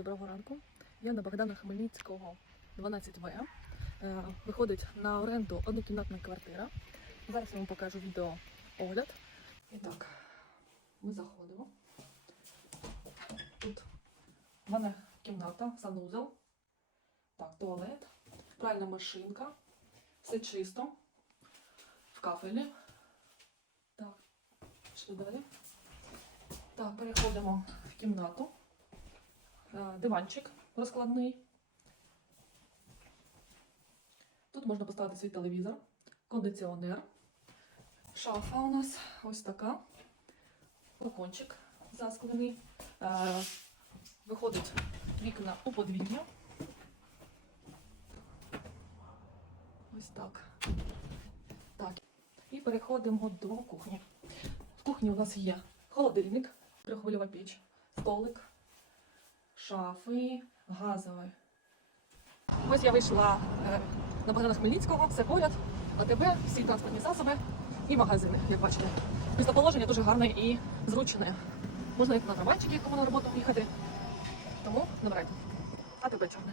доброго ранку. Я на Богдана Хмельницького 12В. Е, Виходить на оренду однокімнатна квартира. Зараз я вам покажу відео огляд. І так, ми заходимо. Тут в мене кімната, санузел. Так, туалет, пральна машинка. Все чисто. В кафелі. Так, що далі? Так, переходимо в кімнату. Е, Диванчик розкладний. Тут можна поставити свій телевізор, кондиціонер. Шафа у нас ось така. Балкончик засклений. Е, Виходить вікна у подвір'я. Ось так. Так. І переходимо до кухні. В кухні у нас є холодильник, трьоххвильова піч, столик, шафи, газові. Ось я вийшла е, на Богдана Хмельницького, все поряд, АТБ, всі транспортні засоби і магазини, як бачите. Містоположення дуже гарне і зручне. Можна як на трамвайчики, кому на роботу їхати. Тому набирайте. АТБ чорне.